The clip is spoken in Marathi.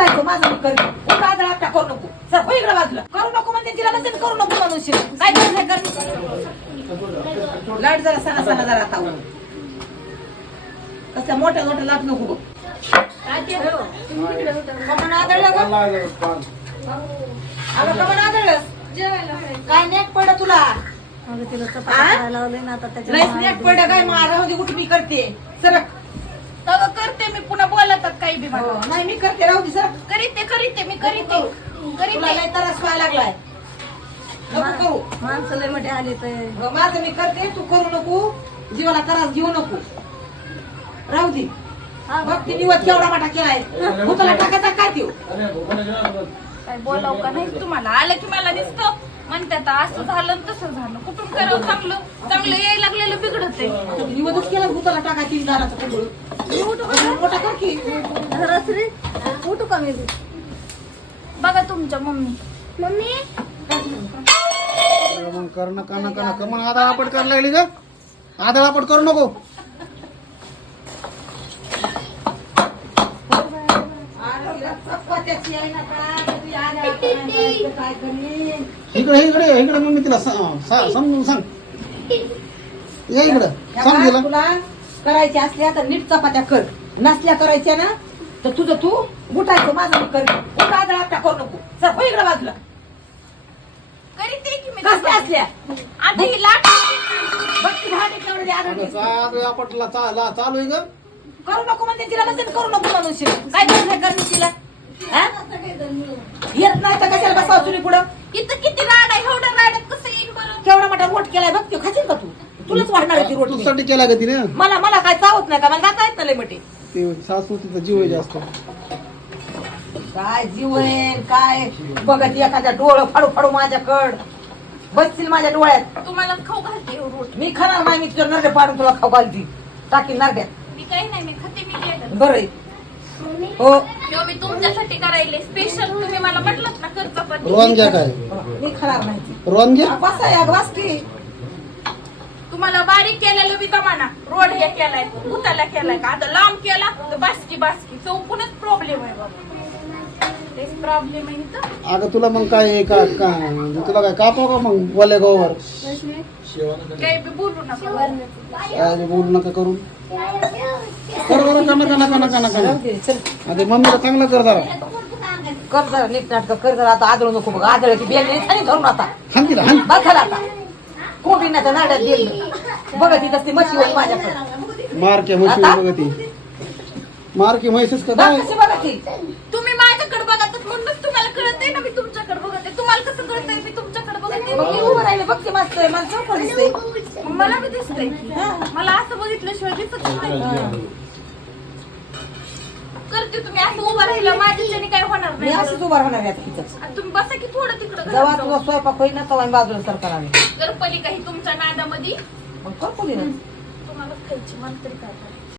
उठायचं माझं करते उठा आदळ आपटा करू नको? सर हो इकडे बाजूला. करू नको म्हणजे तिला म्हणते करू नको म्हणून शिव काय करायचं कर लाट जरा सणा सणा जरा आता. कसल्या मोठ्या मोठ्या लाट नको बघ. कमन आदळलं गं? अगं कमन आदळलं काय नेट पड तुला? लयच नेट पड काय मारा होती कुठे मी करते. सरक अगं करते मी पुन्हा बोलतात काही बी मला हो, नाही मी करते राहू दे सरक करीते करीते मी करीते तुला करीते. लय त्रास व्हायला लागलाय. नको करू. माणसं लय मोठे आले तर. हो, माझं मी करते तू करू नको. जीवाला त्रास घेऊ नको. राहू दे. बघ ती निवत केवढा मोठा केलाय. भूताला टाकायचा काय देऊ काय बोलाव का नाही तुम्हाला? आलं की मला दिसतं. म्हणतात असं झालं आणि तसं झालं. कुठून करावं? चांगलं चांगलं यायला लागलेलं बिघडत आहे निवतच केला भूताला टाका तीन दाराचा कुंडळ. उठू का मी बघा तुमच्या मम्मी. मम्मी? मग कर नका नका नका मग आदळ आपट करायला लागली का आदळ आपट करू नको? इकडे इकडे इकडे मग मी तिला समजून सांग. या इकडं सांग तुला. करायच्या असल्या तर नीट चपात्या कर. नसल्या करायच्या ना तर तुझं तू उठायचं माझं कर. आदळ करू नको. सर हो इकडे बाजूला. करीते की मी कसल्या असल्या? आता ही लाट बघ ती भांडी केवढी ती आदळ दिसते. आदळ आपटला चालू आहे का? करू नको म्हणजे तिला म्हणते करू नको म्हणून. शिव काय करायचं कर मी तिला? हा? येत नाही तर कशाला बसावं पुढं? इथं किती राड आहे एवढं राड कसं येईल बरं? केवढा मोठा रोट केलाय बघ तो खाशील का तू? तुलाच वाढणार आहे ती रोट. तुझ्यासाठी केला का तिने? मला मला काय चावत नाही का? मला जाता येत नाही मटे ते सासू तिचा जीव आहे जास्त. काय जीव आहे काय? बघत एखाद्या डोळं फाडू फाडू माझ्याकड. बसतील माझ्या डोळ्यात. तुम्हाला खाऊ घालते हो रोट मी खाणार नाही मी तुझ्या नरडे पाडून तुला खाऊ घालती. टाकी नरड्यात मी काही नाही मी खाते मी बरं आहे. हो. किंवा मी तुमच्यासाठी करायले स्पेशल तुम्ही मला म्हटलं ना कर चपाती रोहन घ्या काय? मी खाणार नाही ती. रोहन घ्या बसा या तुम्हाला बारीक केलेलं बी कमाना रोड घ्या केलाय उताला केलाय का आता लांब केला तर बासकी बासकी. चौकूनच प्रॉब्लेम आहे बाबा. तेच प्रॉब्लेम आहे इथं. अगं तुला मग काय का का तुला काय कापाव का मग काही बी बोलू नका. काय बोलू नका करून. कर बरं का नका नका नका नका आता मम्मीला चांगलं कर जरा. कर जरा नीट नाटक कर जरा. आता आदळू नको बघ. आदळाची बेल नाही धरून आता. हान तिला हान. बस झालं आता. कोबिनाच्या नाड्यात दिलं. बघत इथं ती मशी होती माझ्याकडे. मार के म्हशी आता? बघ ती मार के म्हैसच का बघ काय कशी बघत? ती तुम्ही माझ्याकडे बघत म्हणूनच तुम्हाला कळत ना मी तुमच्याकडे बघते तुम्हाला कसं कळतंय मी तुमच्याकडे मग मी बघते उभं राहिले बघ की मस्त आहे. मला चौकड दिसते. मला बी दिसतंय की. मला असं बघितल्याशिवाय दिसत नाही. करते तुम्ही असं उभं राहिलं माझ्याच्याने काय मी अशीच उभा राहणार आहे आता तिथंच. आणि तुम्ही बसा की थोडं तिकडं जेव्हा घरात तुझा जाऊन. स्वयंपाक होईल ना तेव्हा मी बाजूला सरकार आले तर पलीकडे तुमच्या नादामध्ये? मग कर कोणी ना तुम्हाला खायची मन तरी काय?